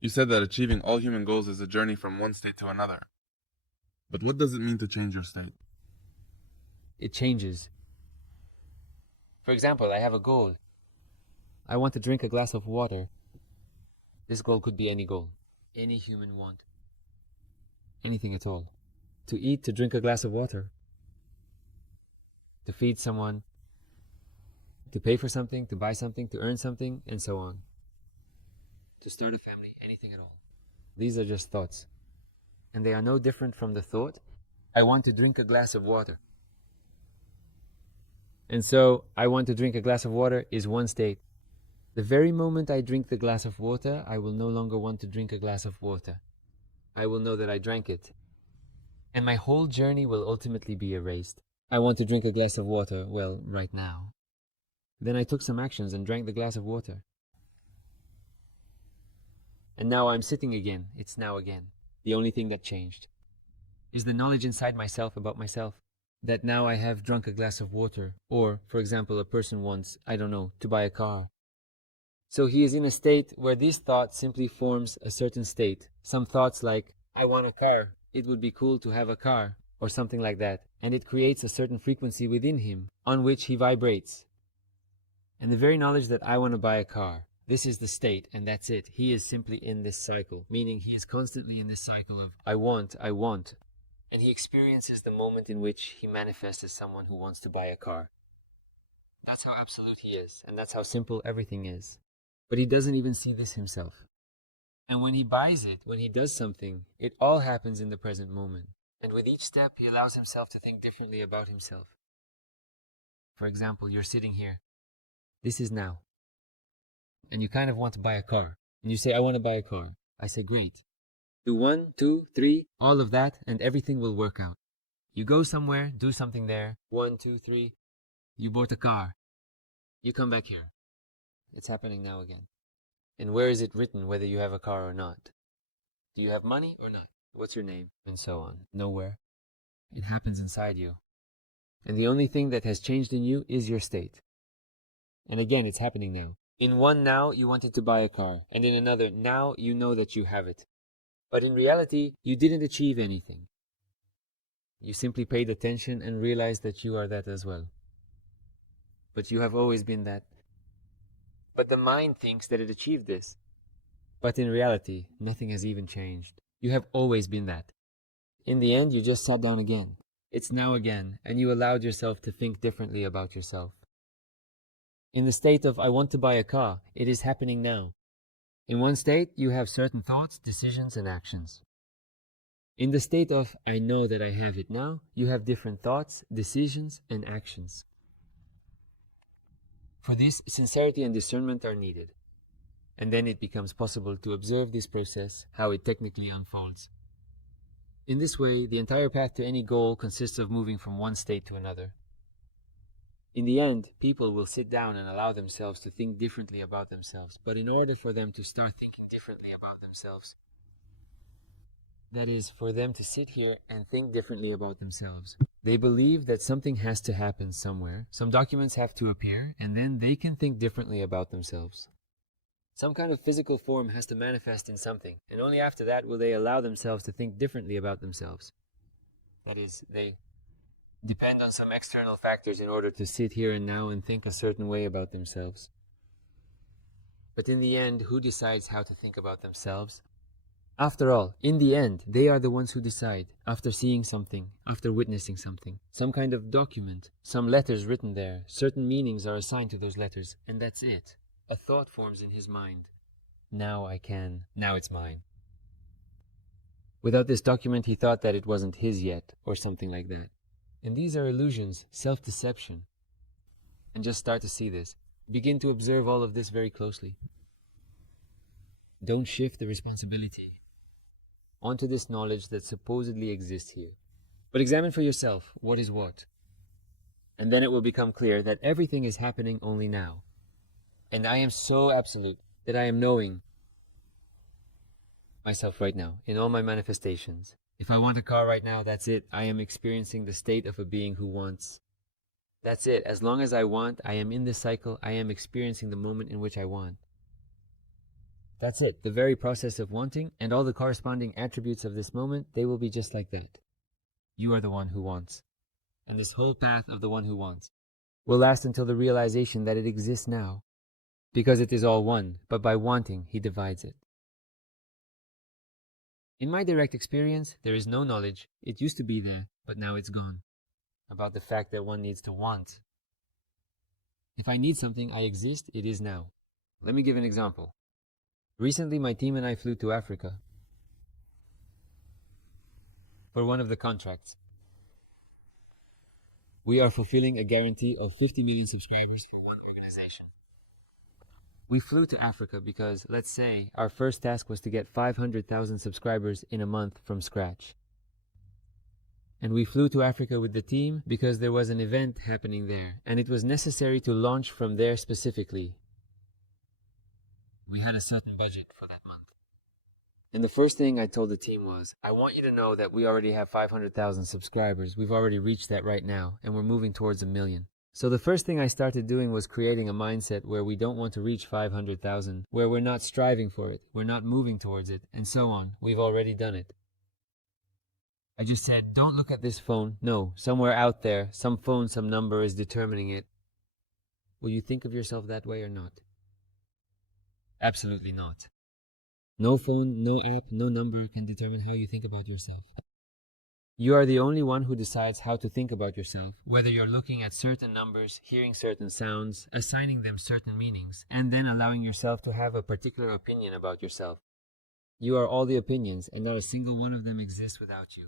You said that achieving all human goals is a journey from one state to another. But what does it mean to change your state? It changes. For example, I have a goal. I want to drink a glass of water. This goal could be any goal. Any human want. Anything at all. To eat, to drink a glass of water. To feed someone. To pay for something, to buy something, to earn something, and so on. To start a family, anything at all. These are just thoughts. And they are no different from the thought, I want to drink a glass of water. And so, I want to drink a glass of water is one state. The very moment I drink the glass of water, I will no longer want to drink a glass of water. I will know that I drank it. And my whole journey will ultimately be erased. I want to drink a glass of water, well, right now. Then I took some actions and drank the glass of water. And now I'm sitting again. It's now again. The only thing that changed is the knowledge inside myself about myself. That now I have drunk a glass of water. Or, for example, a person wants, I don't know, to buy a car. So he is in a state where this thought simply forms a certain state. Some thoughts like, I want a car. It would be cool to have a car. Or something like that. And it creates a certain frequency within him on which he vibrates. And the very knowledge that I want to buy a car, this is the state, and that's it. He is simply in this cycle, meaning he is constantly in this cycle of I want. And he experiences the moment in which he manifests as someone who wants to buy a car. That's how absolute he is, and that's how simple everything is. But he doesn't even see this himself. And when he buys it, when he does something, it all happens in the present moment. And with each step, he allows himself to think differently about himself. For example, you're sitting here. This is now. And you kind of want to buy a car. And you say, I want to buy a car. I say, great. Do 1, 2, 3, all of that, and everything will work out. You go somewhere, do something there. 1, 2, 3. You bought a car. You come back here. It's happening now again. And where is it written whether you have a car or not? Do you have money or not? What's your name? And so on. Nowhere. It happens inside you. And the only thing that has changed in you is your state. And again, it's happening now. In one now, you wanted to buy a car. And in another, now you know that you have it. But in reality, you didn't achieve anything. You simply paid attention and realized that you are that as well. But you have always been that. But the mind thinks that it achieved this. But in reality, nothing has even changed. You have always been that. In the end, you just sat down again. It's now again, and you allowed yourself to think differently about yourself. In the state of, I want to buy a car, it is happening now. In one state, you have certain thoughts, decisions, and actions. In the state of, I know that I have it now, you have different thoughts, decisions, and actions. For this, sincerity and discernment are needed. And then it becomes possible to observe this process, how it technically unfolds. In this way, the entire path to any goal consists of moving from one state to another. In the end, people will sit down and allow themselves to think differently about themselves. But in order for them to start thinking differently about themselves, that is, for them to sit here and think differently about themselves, they believe that something has to happen somewhere, some documents have to appear, and then they can think differently about themselves. Some kind of physical form has to manifest in something, and only after that will they allow themselves to think differently about themselves. That is, they depend on some external factors in order to sit here and now and think a certain way about themselves. But in the end, who decides how to think about themselves? After all, in the end, they are the ones who decide, after seeing something, after witnessing something. Some kind of document, some letters written there, certain meanings are assigned to those letters, and that's it. A thought forms in his mind. Now it's mine. Without this document, he thought that it wasn't his yet, or something like that. And these are illusions, self-deception. And just start to see this. Begin to observe all of this very closely. Don't shift the responsibility onto this knowledge that supposedly exists here. But examine for yourself what is what. And then it will become clear that everything is happening only now. And I am so absolute that I am knowing myself right now in all my manifestations. If I want a car right now, that's it. I am experiencing the state of a being who wants. That's it. As long as I want, I am in this cycle. I am experiencing the moment in which I want. That's it. The very process of wanting and all the corresponding attributes of this moment, they will be just like that. You are the one who wants. And this whole path of the one who wants will last until the realization that it exists now. Because it is all one, but by wanting, he divides it. In my direct experience, there is no knowledge. It used to be there, but now it's gone. About the fact that one needs to want. If I need something, I exist, it is now. Let me give an example. Recently, my team and I flew to Africa for one of the contracts. We are fulfilling a guarantee of 50 million subscribers for one organization. We flew to Africa because, let's say, our first task was to get 500,000 subscribers in a month from scratch. And we flew to Africa with the team because there was an event happening there, and it was necessary to launch from there specifically. We had a certain budget for that month. And the first thing I told the team was, I want you to know that we already have 500,000 subscribers. We've already reached that right now, and we're moving towards 1 million. So the first thing I started doing was creating a mindset where we don't want to reach 500,000, where we're not striving for it, we're not moving towards it, and so on. We've already done it. I just said, don't look at this phone. No, somewhere out there, some phone, some number is determining it. Will you think of yourself that way or not? Absolutely not. No phone, no app, no number can determine how you think about yourself. You are the only one who decides how to think about yourself, whether you're looking at certain numbers, hearing certain sounds, assigning them certain meanings, and then allowing yourself to have a particular opinion about yourself. You are all the opinions, and not a single one of them exists without you.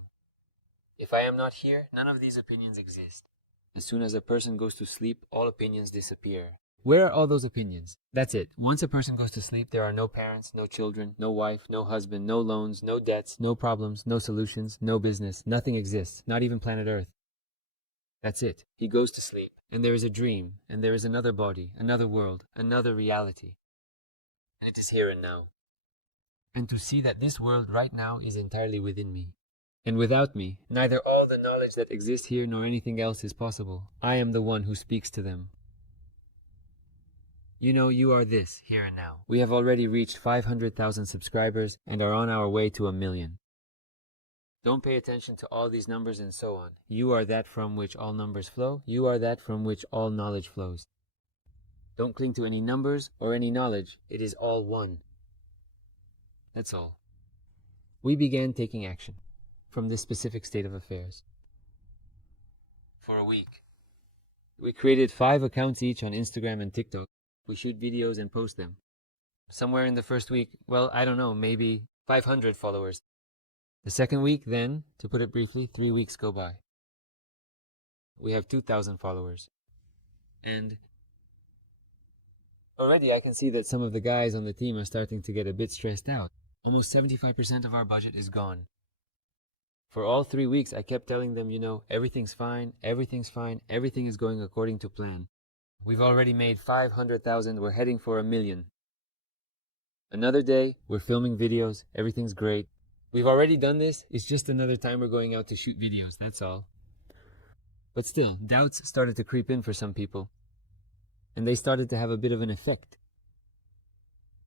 If I am not here, none of these opinions exist. As soon as a person goes to sleep, all opinions disappear. Where are all those opinions? That's it. Once a person goes to sleep, there are no parents, no children, no wife, no husband, no loans, no debts, no problems, no solutions, no business. Nothing exists, not even planet Earth. That's it. He goes to sleep, and there is a dream, and there is another body, another world, another reality. And it is here and now. And to see that this world right now is entirely within me. And without me, neither all the knowledge that exists here nor anything else is possible. I am the one who speaks to them. You know, you are this, here and now. We have already reached 500,000 subscribers and are on our way to 1 million. Don't pay attention to all these numbers and so on. You are that from which all numbers flow. You are that from which all knowledge flows. Don't cling to any numbers or any knowledge. It is all one. That's all. We began taking action from this specific state of affairs. For a week. We created 5 accounts each on Instagram and TikTok. We shoot videos and post them. Somewhere in the first week, well, I don't know, maybe 500 followers. The second week, then, to put it briefly, 3 weeks go by. We have 2,000 followers. And already I can see that some of the guys on the team are starting to get a bit stressed out. Almost 75% of our budget is gone. For all 3 weeks, I kept telling them, you know, everything's fine, everything is going according to plan. We've already made 500,000, we're heading for 1 million. Another day, we're filming videos, everything's great. We've already done this, it's just another time we're going out to shoot videos, that's all. But still, doubts started to creep in for some people. And they started to have a bit of an effect.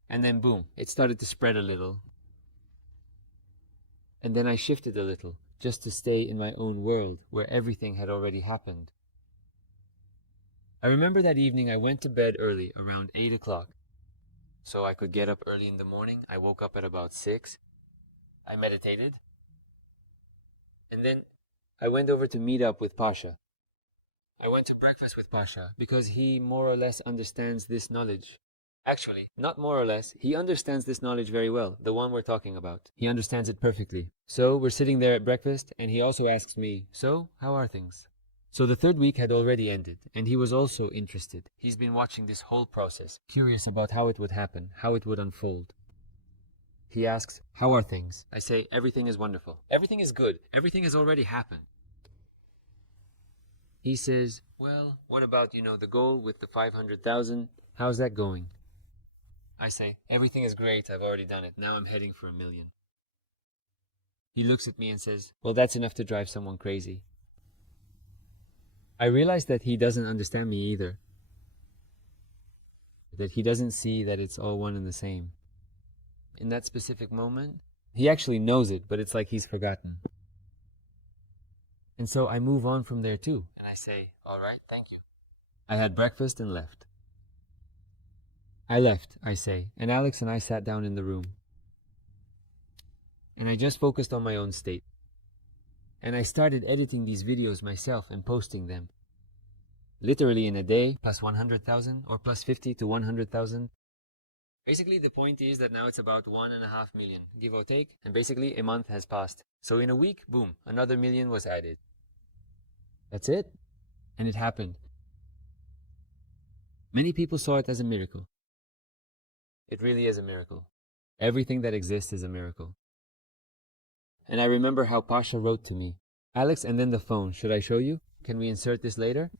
And then boom, it started to spread a little. And then I shifted a little, just to stay in my own world, where everything had already happened. I remember that evening I went to bed early, around 8 o'clock. So I could get up early in the morning. I woke up at about 6. I meditated. And then I went over to meet up with Pasha. I went to breakfast with Pasha because he more or less understands this knowledge. Actually, not more or less, he understands this knowledge very well, the one we're talking about. He understands it perfectly. So we're sitting there at breakfast and he also asks me, so how are things? So the 3rd week had already ended, and he was also interested. He's been watching this whole process, curious about how it would happen, how it would unfold. He asks, how are things? I say, everything is wonderful. Everything is good. Everything has already happened. He says, well, what about, the goal with the 500,000? How's that going? I say, everything is great. I've already done it. Now I'm heading for 1 million. He looks at me and says, well, that's enough to drive someone crazy. I realized that he doesn't understand me either. That he doesn't see that it's all one and the same. in that specific moment, he actually knows it, but it's like he's forgotten. And so I move on from there too, and I say, all right, thank you. I had breakfast and left. I left, I say, and Alex and I sat down in the room. And I just focused on my own state. And I started editing these videos myself and posting them. Literally in a day, plus 100,000 or plus 50 to 100,000. Basically, the point is that now it's about 1.5 million, give or take, and basically a month has passed. So in a week, boom, another million was added. That's it. And it happened. Many people saw it as a miracle. It really is a miracle. Everything that exists is a miracle. And I remember how Pasha wrote to me, Alex, and then the phone, should I show you? Can we insert this later?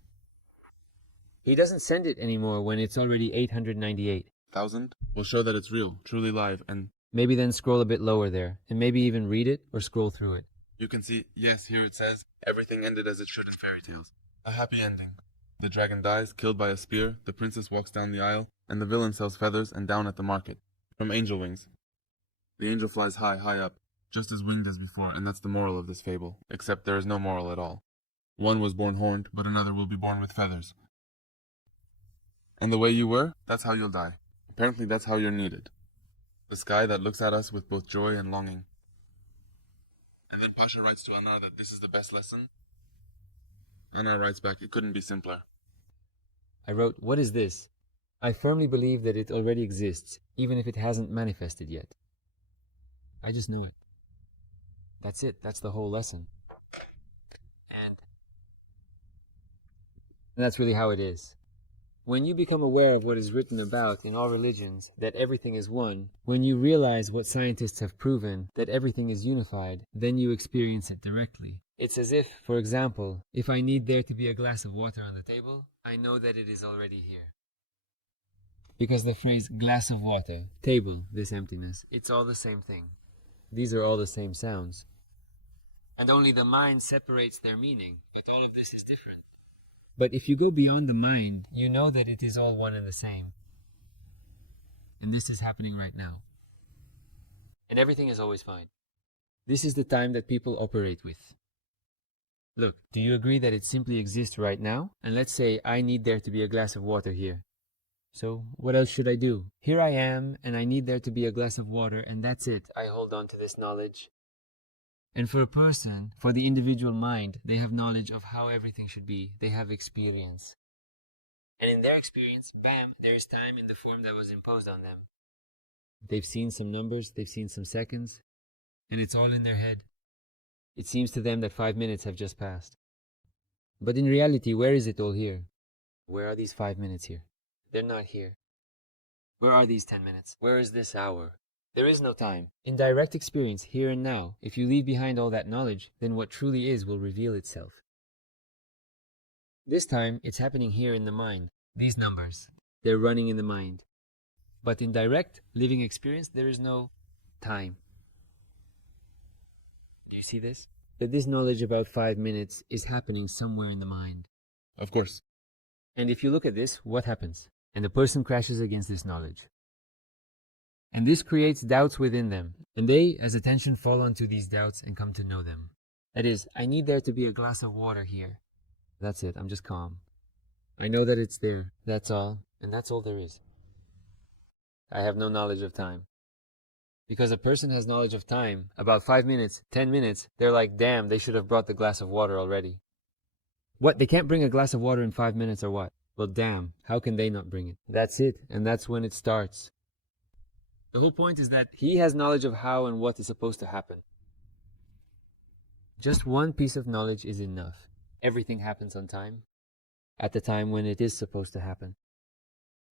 He doesn't send it anymore when it's already 898. 1,000 will show that it's real, truly live, and Maybe then scroll a bit lower there, and maybe even read it or scroll through it. you can see, yes, here it says, everything ended as it should in fairy tales. A happy ending. The dragon dies, killed by a spear, the princess walks down the aisle, and the villain sells feathers and down at the market. From angel wings. The angel flies high, high up, just as winged as before, and that's the moral of this fable, except there is no moral at all. One was born horned, but another will be born with feathers. And the way you were, that's how you'll die. Apparently that's how you're needed. The sky that looks at us with both joy and longing. And then Pasha writes to Anar that this is the best lesson. Anar writes back, it couldn't be simpler. I wrote, what is this? I firmly believe that it already exists, even if it hasn't manifested yet. I just know it. That's it. That's the whole lesson. And that's really how it is. When you become aware of what is written about in all religions, that everything is one, when you realize what scientists have proven, that everything is unified, then you experience it directly. It's as if, for example, if I need there to be a glass of water on the table, I know that it is already here. Because the phrase glass of water, table, this emptiness, it's all the same thing. These are all the same sounds. And only the mind separates their meaning, but all of this is different. But if you go beyond the mind, you know that it is all one and the same. And this is happening right now. And everything is always fine. This is the time that people operate with. Look, do you agree that it simply exists right now? And let's say I need there to be a glass of water here. So what else should I do? Here I am, and I need there to be a glass of water, and that's it. I hold on to this knowledge. And for a person, for the individual mind, they have knowledge of how everything should be. They have experience. And in their experience, bam, there is time in the form that was imposed on them. They've seen some numbers, they've seen some seconds, and it's all in their head. It seems to them that 5 minutes have just passed. But in reality, where is it all here? Where are these 5 minutes here? They're not here. Where are these 10 minutes? Where is this hour? There is no time. In direct experience, here and now, if you leave behind all that knowledge, then what truly is will reveal itself. This time, it's happening here in the mind. These numbers, they're running in the mind. But in direct, living experience, there is no time. Do you see this? That this knowledge about 5 minutes is happening somewhere in the mind. Of course. And if you look at this, what happens? And the person crashes against this knowledge. And this creates doubts within them. And they, as attention, fall onto these doubts and come to know them. That is, I need there to be a glass of water here. That's it, I'm just calm. I know that it's there, that's all, and that's all there is. I have no knowledge of time. Because a person has knowledge of time, about 5 minutes, 10 minutes, they're like, damn, they should have brought the glass of water already. What, they can't bring a glass of water in 5 minutes or what? Well, damn, how can they not bring it? That's it, and that's when it starts. The whole point is that he has knowledge of how and what is supposed to happen. Just one piece of knowledge is enough. Everything happens on time, at the time when it is supposed to happen.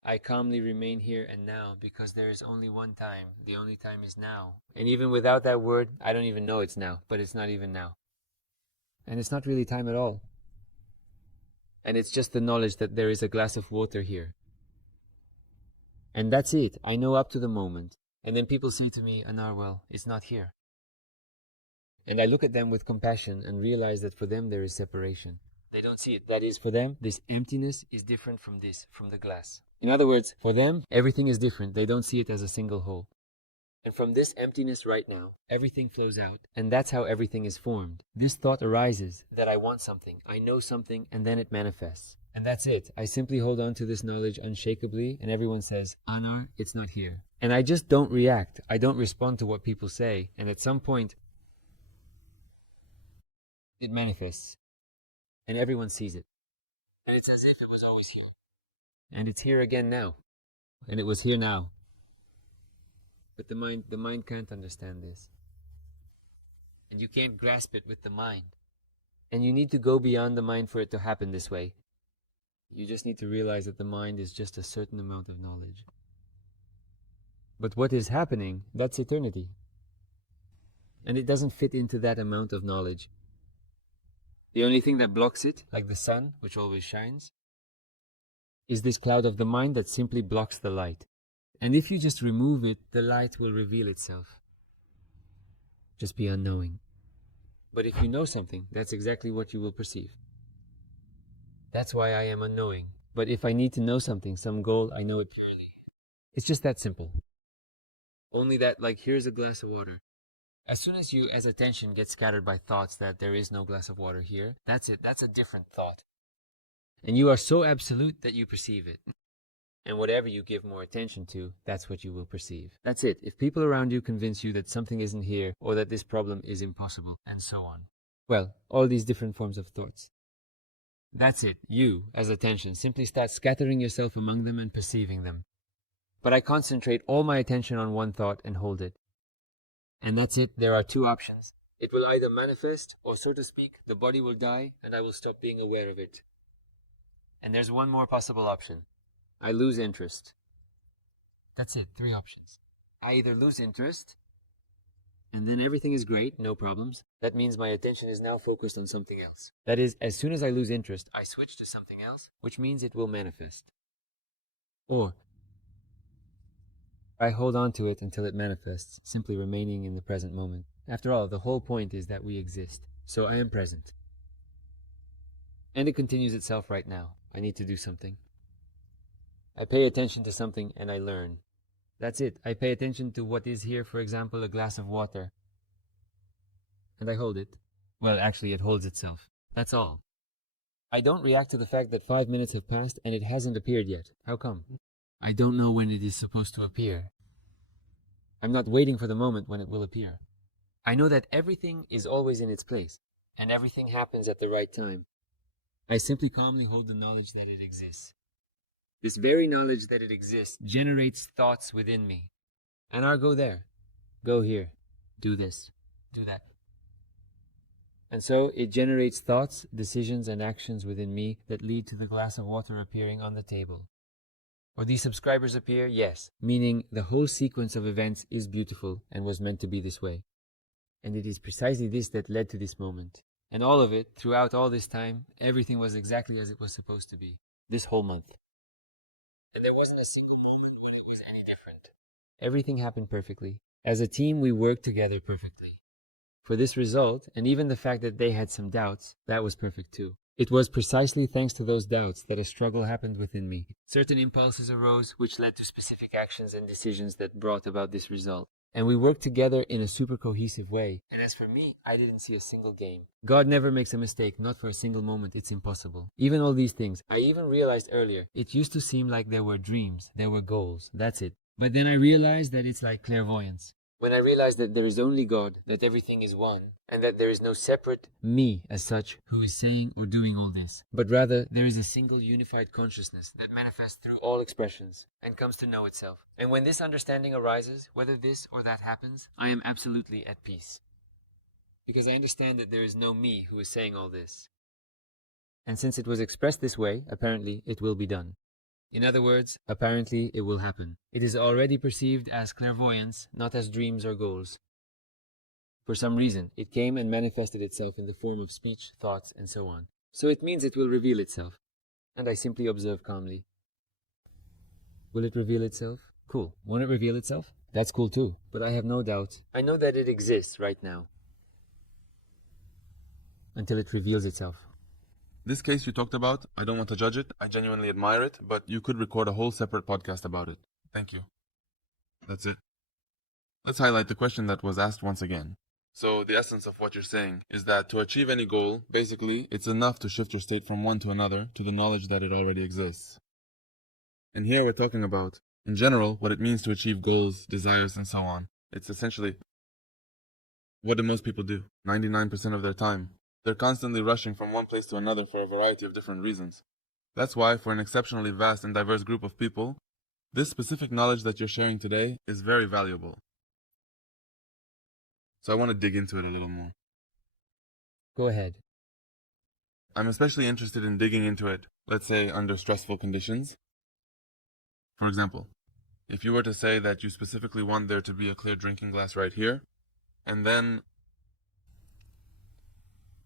I calmly remain here and now because there is only one time. The only time is now. And even without that word, I don't even know it's now, but it's not even now. And it's not really time at all. And it's just the knowledge that there is a glass of water here. And that's it. I know up to the moment. And then people say to me, Anar, well, it's not here. And I look at them with compassion and realize that for them there is separation. They don't see it. That is, for them, this emptiness is different from this, from the glass. In other words, for them, everything is different. They don't see it as a single whole. And from this emptiness right now, everything flows out, and that's how everything is formed. This thought arises that I want something, I know something, and then it manifests. And that's it. I simply hold on to this knowledge unshakably, and everyone says, Anar, it's not here. And I just don't react. I don't respond to what people say, and at some point, it manifests, and everyone sees it. And it's as if it was always here. And it's here again now. And it was here now. But the mind can't understand this. And you can't grasp it with the mind. And you need to go beyond the mind for it to happen this way. You just need to realize that the mind is just a certain amount of knowledge. But what is happening, that's eternity. And it doesn't fit into that amount of knowledge. The only thing that blocks it, like the sun, which always shines, is this cloud of the mind that simply blocks the light. And if you just remove it, the light will reveal itself. Just be unknowing. But if you know something, that's exactly what you will perceive. That's why I am unknowing. But if I need to know something, some goal, I know it purely. It's just that simple. Only that, like, here's a glass of water. As soon as attention gets scattered by thoughts that there is no glass of water here, that's it. That's a different thought. And you are so absolute that you perceive it. And whatever you give more attention to, that's what you will perceive. That's it. If people around you convince you that something isn't here, or that this problem is impossible, and so on. Well, all these different forms of thoughts. That's it. You, as attention, simply start scattering yourself among them and perceiving them. But I concentrate all my attention on one thought and hold it. And that's it. There are two options. It will either manifest, or so to speak, the body will die, and I will stop being aware of it. And there's one more possible option. I lose interest. That's it, 3 options. I either lose interest, and then everything is great, no problems. That means my attention is now focused on something else. That is, as soon as I lose interest, I switch to something else, which means it will manifest. Or I hold on to it until it manifests, simply remaining in the present moment. After all, the whole point is that we exist, so I am present. And it continues itself right now. I need to do something. I pay attention to something and I learn. That's it. I pay attention to what is here, for example, a glass of water. And I hold it. Well, actually, it holds itself. That's all. I don't react to the fact that 5 minutes have passed and it hasn't appeared yet. How come? I don't know when it is supposed to appear. I'm not waiting for the moment when it will appear. I know that everything is always in its place, and everything happens at the right time. I simply calmly hold the knowledge that it exists. This very knowledge that it exists generates thoughts within me. Anar, go there. Go here. Do this. Do that. And so it generates thoughts, decisions, and actions within me that lead to the glass of water appearing on the table. Or these subscribers appear? Yes. Meaning the whole sequence of events is beautiful and was meant to be this way. And it is precisely this that led to this moment. And all of it, throughout all this time, everything was exactly as it was supposed to be. This whole month. And there wasn't a single moment when it was any different. Everything happened perfectly. As a team, we worked together perfectly. For this result, and even the fact that they had some doubts, that was perfect too. It was precisely thanks to those doubts that a struggle happened within me. Certain impulses arose, which led to specific actions and decisions that brought about this result. And we worked together in a super cohesive way. And as for me, I didn't see a single game. God never makes a mistake, not for a single moment, it's impossible. Even all these things, I even realized earlier, it used to seem like there were dreams, there were goals, that's it. But then I realized that it's like clairvoyance. When I realized that there is only God, that everything is one, and that there is no separate me as such who is saying or doing all this, but rather there is a single unified consciousness that manifests through all expressions and comes to know itself. And when this understanding arises, whether this or that happens, I am absolutely at peace. Because I understand that there is no me who is saying all this. And since it was expressed this way, apparently it will be done. In other words, apparently it will happen. It is already perceived as clairvoyance, not as dreams or goals. For some reason, it came and manifested itself in the form of speech, thoughts, and so on. So it means it will reveal itself. And I simply observe calmly. Will it reveal itself? Cool. Won't it reveal itself? That's cool too. But I have no doubt. I know that it exists right now. Until it reveals itself. This case you talked about, I don't want to judge it, I genuinely admire it, but you could record a whole separate podcast about it. Thank you. That's it. Let's highlight the question that was asked once again. So the essence of what you're saying is that to achieve any goal, basically, it's enough to shift your state from one to another to the knowledge that it already exists. And here we're talking about, in general, what it means to achieve goals, desires, and so on. It's essentially, what do most people do? 99% of their time. They're constantly rushing from one place to another for a variety of different reasons. That's why, for an exceptionally vast and diverse group of people, this specific knowledge that you're sharing today is very valuable. So I want to dig into it a little more. Go ahead. I'm especially interested in digging into it, let's say, under stressful conditions. For example, if you were to say that you specifically want there to be a clear drinking glass right here, and then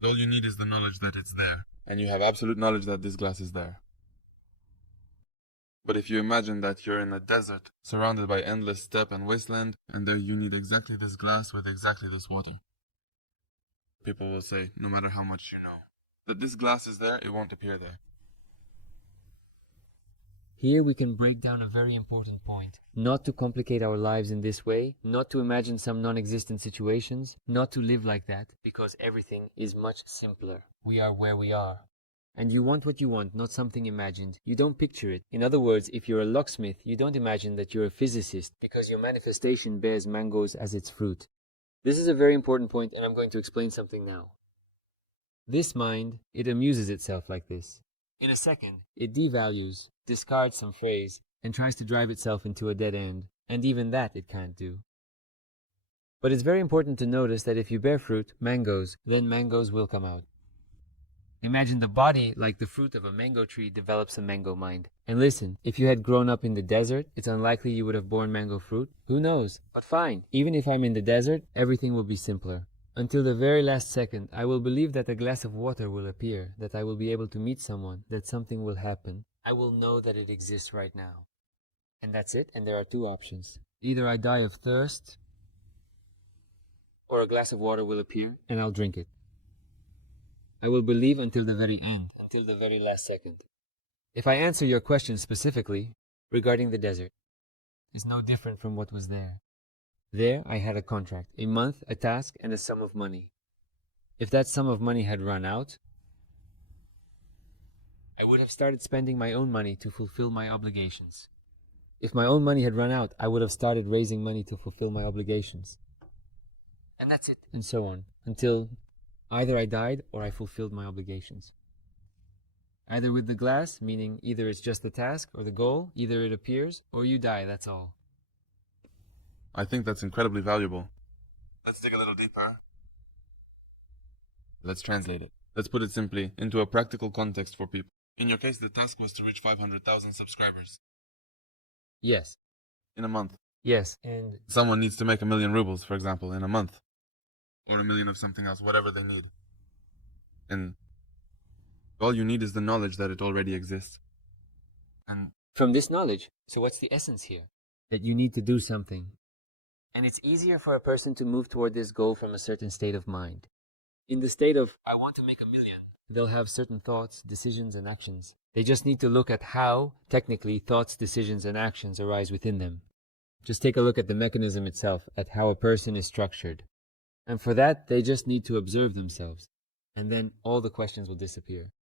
all you need is the knowledge that it's there, and you have absolute knowledge that this glass is there. But if you imagine that you're in a desert, surrounded by endless steppe and wasteland, and there you need exactly this glass with exactly this water, people will say, no matter how much you know, that this glass is there, it won't appear there. Here we can break down a very important point. Not to complicate our lives in this way, not to imagine some non-existent situations, not to live like that, because everything is much simpler. We are where we are. And you want what you want, not something imagined. You don't picture it. In other words, if you're a locksmith, you don't imagine that you're a physicist, because your manifestation bears mangoes as its fruit. This is a very important point, and I'm going to explain something now. This mind, it amuses itself like this. In a second, it devalues, discards some phrase, and tries to drive itself into a dead end, and even that it can't do. But it's very important to notice that if you bear fruit, mangoes, then mangoes will come out. Imagine the body, like the fruit of a mango tree, develops a mango mind. And listen, if you had grown up in the desert, it's unlikely you would have borne mango fruit. Who knows? But fine, even if I'm in the desert, everything will be simpler. Until the very last second, I will believe that a glass of water will appear, that I will be able to meet someone, that something will happen. I will know that it exists right now. And that's it, and there are two options. Either I die of thirst, or a glass of water will appear, and I'll drink it. I will believe until the very end, until the very last second. If I answer your question specifically, regarding the desert, it's no different from what was there. There I had a contract, a month, a task, and a sum of money. If that sum of money had run out, I would have started spending my own money to fulfill my obligations. If my own money had run out, I would have started raising money to fulfill my obligations. And that's it. And so on, until either I died or I fulfilled my obligations. Either with the glass, meaning either it's just the task or the goal, either it appears or you die, that's all. I think that's incredibly valuable. Let's dig a little deeper. Let's translate it. Let's put it simply into a practical context for people. In your case, the task was to reach 500,000 subscribers. Yes. In a month. Yes, and Someone needs to make 1,000,000 rubles, for example, in a month. Or 1,000,000 of something else, whatever they need. And all you need is the knowledge that it already exists. And from this knowledge, so what's the essence here? That you need to do something. And it's easier for a person to move toward this goal from a certain state of mind. In the state of, I want to make 1,000,000, they'll have certain thoughts, decisions, and actions. They just need to look at how, technically, thoughts, decisions, and actions arise within them. Just take a look at the mechanism itself, at how a person is structured. And for that, they just need to observe themselves. And then all the questions will disappear.